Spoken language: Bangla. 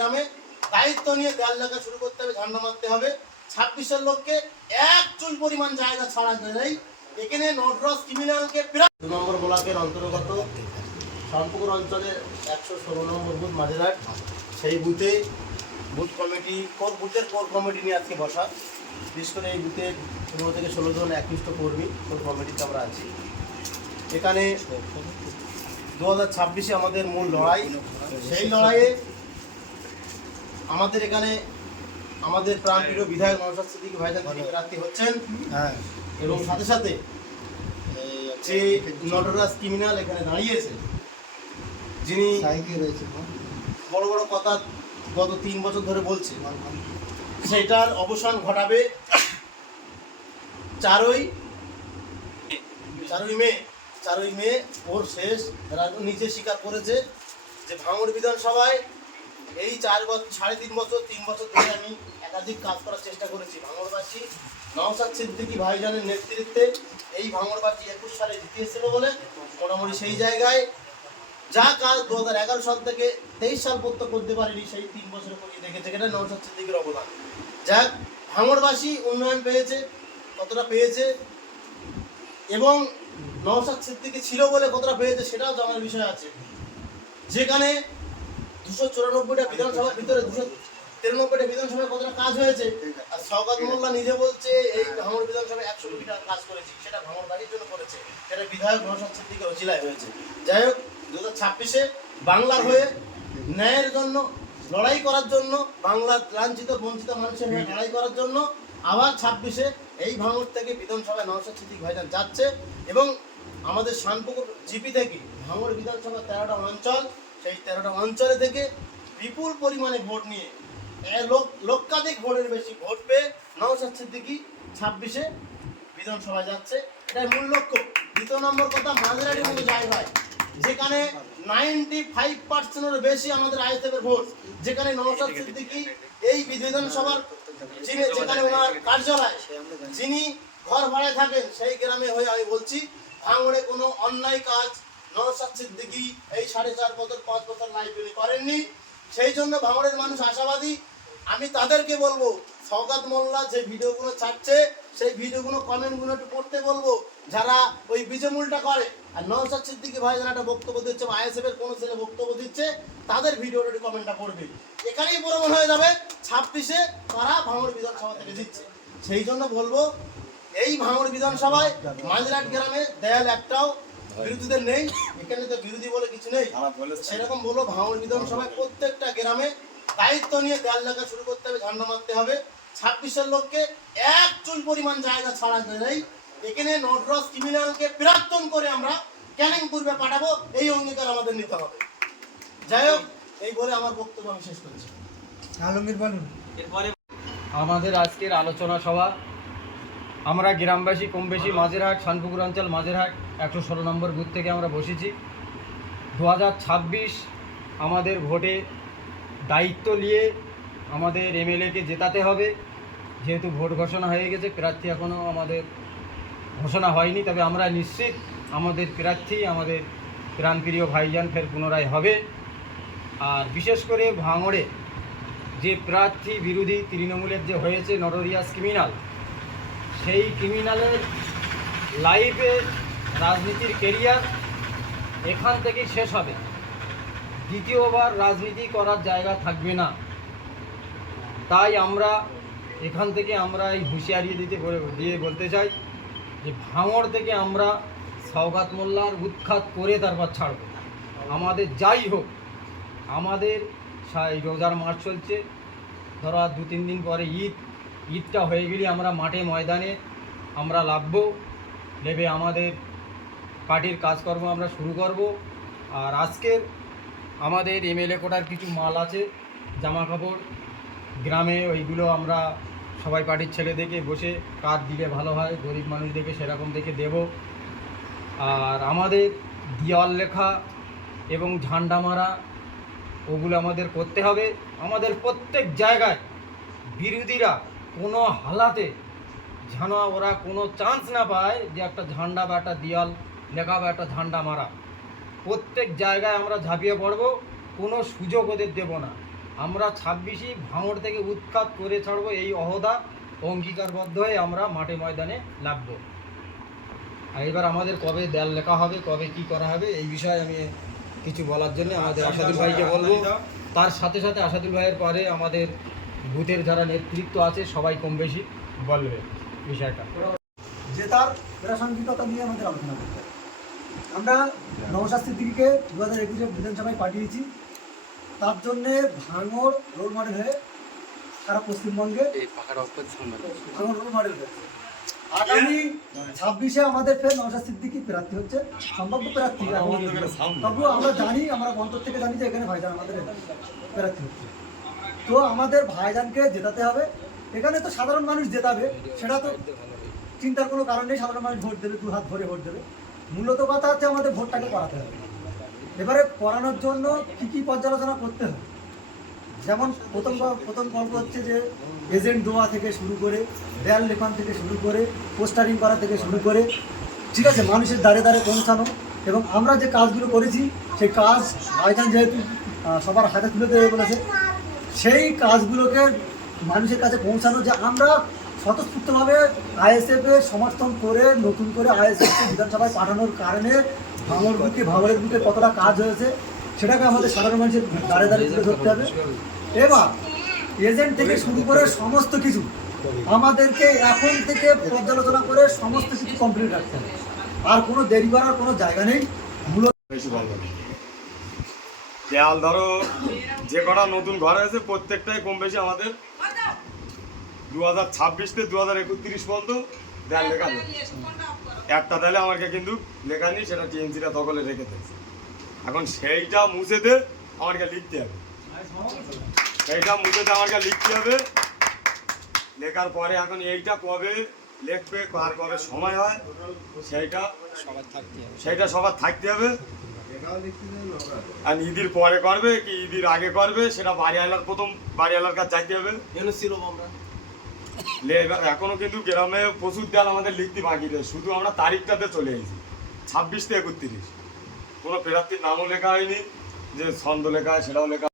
গ্রামে দায়িত্ব নিয়ে দেয়াল লেখা শুরু করতে হবে, ঝান্ডা মারতে হবে। 26-এর লোককে এক চুল পরিমাণ জায়গা ছাড়া নেই। এখানে নটরস ক্রিমিনালকে 2 নম্বর ব্লকের অন্তর্গত শানপুকুর অঞ্চলের 116 নম্বর বুথ মাঝেরহাট, সেই বুথে বুথ কমিটি বুথের কোর কমিটি নিয়ে আজকে বসা। বিশেষ করে এই বুথের 15 থেকে 16 জন একনিষ্ঠ কর্মী কোর কমিটিতে আমরা আছি। এখানে 2026-এ আমাদের মূল লড়াই। সেই লড়াইয়ে আমাদের এখানে আমাদের প্রাণপ্রিয় বিধায়ক নওশাদ সিদ্দিকী ভাইজান তিনি প্রার্থী হচ্ছেন, এবং সাথে সাথে যে নটরাজ ক্রিমিনাল এখানে দাঁড়িয়েছে, যিনি বড় বড় কথা গত 3 বছর ধরে বলছে, সেটার অবসান ঘটাবে 4ই মে ওর শেষ। নিজে স্বীকার করেছে যে ভাঙড় বিধানসভায় এই 3.5 বছর ধরে আমি একাধিক কাজ করার চেষ্টা করেছি। ভাঙড়বাসী নওশাদ সিদ্দিকী ভাইজানের নেতৃত্বে এই ভাঙড়বাসী 21 সালে জিতিয়েছিল বলে মোটামুটি সেই জায়গায় যা কাজ 2011 সাল থেকে 23 সাল পর্যন্ত করতে পারেনি, সেই 3 বছরে করিয়ে দেখেছে। এটা নওশাদ সিদ্দিকীর অবদান। যাক, ভাঙড়বাসী উন্নয়ন পেয়েছে, কতটা পেয়েছে এবং নওশাদ সিদ্দিকী ছিল বলে কতটা পেয়েছে সেটাও জানার বিষয় আছে। যেখানে 294টা বিধানসভার ভিতরে 293টা বিধানসভায় কতটা কাজ হয়েছে, আর শওকত মোল্লা নিজে বলছে এই ভাঙড় বিধানসভায় 100 কোটি টাকা কাজ করেছি, সেটা ভাঙড়বাড়ির জন্য করেছে, সেটা বিধায়ক নওশাদ সিদ্দিকী ওসিলায় হয়েছে। যাই হোক, 2026-এ বাংলার হয়ে ন্যায়ের জন্য লড়াই করার জন্য, বাংলার লাঞ্ছিত বঞ্চিত মানুষের হয়ে লড়াই করার জন্য আবার 26-এ এই ভাঙড় থেকে বিধানসভায় নওশাদ সিদ্দিকী ভাইজান যাচ্ছে। এবং আমাদের শানপুকুর জিপি থেকে ভাঙড় বিধানসভার 13টা অঞ্চল, সেই 13টা অঞ্চলে থেকে বিপুল পরিমাণে ভোট নিয়ে লক্ষাধিক ভোটের বেশি ভোট পেয়ে নওশাদ সিদ্দিকী 26-এ বিধানসভায় যাচ্ছে। এটাই মূল লক্ষ্য। 2 নম্বর কথা, মাঝেরহাটের মতো জায়গায় যেখানে 95%-এর বেশি আমাদের আইএসএফের ভোট, যেখানে নওশাদ সিদ্দিকী এই বিধানসভার যেখানে ওনার কার্যালয়, যিনি ঘর ভাড়ায় থাকেন, সেই গ্রামে হয়ে আমি বলছি ভাঙড়ে কোনো অন্যায় কাজ নওশাদ সিদ্দিকী এই 4.5 বছর 5 বছর লাইব্রেরি করেননি। সেই জন্য ভাঙড়ের মানুষ আশাবাদী। আমি তাদেরকে বলবো, শওকত মোল্লা যে ভিডিওগুলো ছাড়ছে সেই ভিডিওগুলো কমেন্টগুলো একটু পড়তে বলবো, যারা ওই বিজেমুলটা করে। আর নওশাদ সিদ্দিকী ভাই যারা একটা বক্তব্য দিচ্ছে বা আইএসএফের কোনো ছেলে বক্তব্য দিচ্ছে, তাদের ভিডিওটা একটু কমেন্টটা পড়বে। এখানেই প্রমাণ হয়ে যাবে 26-এ কারা ভাঙড় বিধানসভা থেকে জিতছে। সেই জন্য বলবো, এই ভাঙড় বিধানসভায় মাঝেরহাট গ্রামে দেয়াল একটাও বিরোধীদের নেই। এখানে তো বিরোধী বলে কিছু নেই। সেরকম বলবো, ভাঙড় বিধানসভায় প্রত্যেকটা গ্রামে দায়িত্ব নিয়ে দেয়াল লেখা শুরু করতে হবে, ঝান্ডা মারতে হবে। 26-এর লোককে এক চুল পরিমাণ জায়গা ছাড়া নেই। এখানে নটরস ক্রিমিনালকে প্রাক্তন করে আমরা ক্যানিং পূর্বে পাঠাবো, এই অঙ্গীকার আমাদের নিতে হবে। যাই হোক, এই বলে আমার বক্তব্য আমি শেষ করছি। আলমগীর বলুন। এরপরে আমাদের আজকের আলোচনা সভা, আমরা গ্রামবাসী কম বেশি মাঝেরহাট, শানপুকুর অঞ্চল মাঝেরহাট 116 নম্বর বুথ থেকে আমরা বসেছি। 2026 আমাদের ভোটে দায়িত্ব নিয়ে আমাদের এমএলএকে জেতাতে হবে। যেহেতু ভোট ঘোষণা হয়ে গেছে, প্রার্থী এখনও আমাদের ঘোষণা হয়নি, তবে আমরা নিশ্চিত আমাদের প্রার্থী আমাদের প্রাণপ্রিয় ভাইজান ফের পুনরায় হবে। আর বিশেষ করে ভাঙড়ে যে প্রার্থী বিরোধী তৃণমূলের যে হয়েছে নটোরিয়াস ক্রিমিনাল, সেই ক্রিমিনালের লাইফে রাজনীতির কেরিয়ার এখান থেকেই শেষ হবে। দ্বিতীয়বার রাজনীতি করার জায়গা থাকবে না। তাই আমরা এখান থেকে আমরা এই হুঁশিয়ারি দিয়ে বলতে চাই যে ভাঙড় থেকে আমরা শওকত মোল্লার উৎখাত করে তারপর ছাড়ব। আমাদের যাই হোক, আমাদের রোজার মাস চলছে, ধরো আর 2-3 দিন পরে ঈদটা হয়ে গেলে আমরা মাঠে ময়দানে আমরা নামবো, নেবে আমাদের পার্টির কাজকর্ম আমরা শুরু করব। আর আজকের আমাদের এমএলএ কোটার কিছু মাল আছে, জামা কাপড় গ্রামে, ওইগুলো আমরা সবাই পার্টির ছেলে দেখে বসে কাজ দিলে ভালো হয়, গরিব মানুষ দেখে সেরকম দেখে দেব। আর আমাদের দেওয়াল লেখা এবং ঝান্ডা মারা ওগুলো আমাদের করতে হবে। আমাদের প্রত্যেক জায়গায় বিরোধীরা কোনো হালাতে যেন ওরা কোনো চান্স না পায় যে একটা ঝান্ডা বা একটা দেওয়াল লেখা বা একটা ঝান্ডা মারা। প্রত্যেক জায়গায় আমরা ঝাঁপিয়ে পড়ব, কোনো সুযোগ ওদের দেব না। আমরা 26ই ভাঙড় থেকে উৎখাত করে ছাড়বো, এই অহদা অঙ্গীকারবদ্ধ হয়ে আমরা মাঠে ময়দানে নামবো। আর এবার আমাদের কবে দেয়াল লেখা হবে, কবে কি করা হবে, এই বিষয়ে আমি কিছু বলার জন্য আমাদের আসাদুল ভাইকে বলবো। তার সাথে সাথে আসাদুল ভাইয়ের পরে আমাদের বুথের যারা নেতৃত্ব আছে সবাই কম বেশি বলবে বিষয়টা। জেতার প্রাসঙ্গিকতা নিয়ে আমাদের আলোচনা করতে হবে। আমরা নওশাদ সিদ্দিকীকে 2021 বিধানসভায় পাঠিয়েছি, তার জন্যে ভাঙড় রোল মডেল হয়ে সারা পশ্চিমবঙ্গে ভাঙড় রোল মডেল হয়েছে। আগামী 26-এ আমাদের ফের নওশাদ সিদ্দিকী প্রার্থী হচ্ছে, সম্ভাব্য প্রার্থী। তবুও আমরা জানি, আমরা অন্তর থেকে জানি যে এখানে ভাইজান আমাদের প্রার্থী হচ্ছে। তো আমাদের ভাইজানকে জেতাতে হবে। এখানে তো সাধারণ মানুষ জেতাবে, সেটা তো চিন্তার কোনো কারণ নেই। সাধারণ মানুষ ভোট দেবে, 2 হাত ভরে ভোট দেবে। মূলত কথা হচ্ছে আমাদের ভোটটাকে করাতে হবে। এবারে করানোর জন্য কী কী পর্যালোচনা করতে হবে, যেমন প্রথম গল্প হচ্ছে যে এজেন্ট দেওয়া থেকে শুরু করে, দেয়াল লেখন থেকে শুরু করে, পোস্টারিং করা থেকে শুরু করে, ঠিক আছে, মানুষের দ্বারে দ্বারে পৌঁছানো। এবং আমরা যে কাজগুলো করেছি সেই কাজ ভাইজান যেহেতু সবার হাতে তুলে দেবে বলেছে, সেই কাজগুলোকে মানুষের কাছে পৌঁছানো, যে আমরা স্বতঃস্ফূর্তভাবে আইএসএফে সমর্থন করে নতুন করে আইএসএফকে বিধানসভায় পাঠানোর কারণে ভাঙড়ের বুকে কতটা কাজ হয়েছে সেটাকে আমাদের সাধারণ মানুষের দাঁড়ে দাঁড়িয়ে তুলে ধরতে হবে। এবার এজেন্ট থেকে শুরু করে সমস্ত কিছু আমাদেরকে এখন থেকে পর্যালোচনা করে সমস্ত কিছু কমপ্লিট রাখতে হবে। আর কোনো দেরি করার কোনো জায়গা নেই। মূলত দেয়াল ধরো যে কটা নতুন ঘর হয়েছে প্রত্যেকটাই কম বেশি আমাদের 2026 থেকে 2031 পর্যন্ত দেয়াল লেখা নেই। একটা দেয়ালে আমাকে কিন্তু লেখা নেই, সেটা টিএমসিটা দখলে রেখে দিয়েছে। এখন সেইটা মুছেতে আমাকে লিখতে হবে, লেখার পরে এখন এইটা কবে লিখবে আর কবে সময় হয় সেইটা সবার থাকতে হবে। আর ঈদের পরে করবে কি ঈদের আগে করবে সেটা প্রথম বাড়িওয়ালার কাছে যাইতে হবে। এখনো কিন্তু গ্রামে প্রচুর দেয়াল আমাদের লিখতে বাকি রয়েছে, শুধু আমরা তারিখটাতে চলে এসেছি 26 থেকে 31। কোনো প্রার্থীর নামও লেখা হয়নি, যে ছন্দ লেখা হয় সেটাও লেখা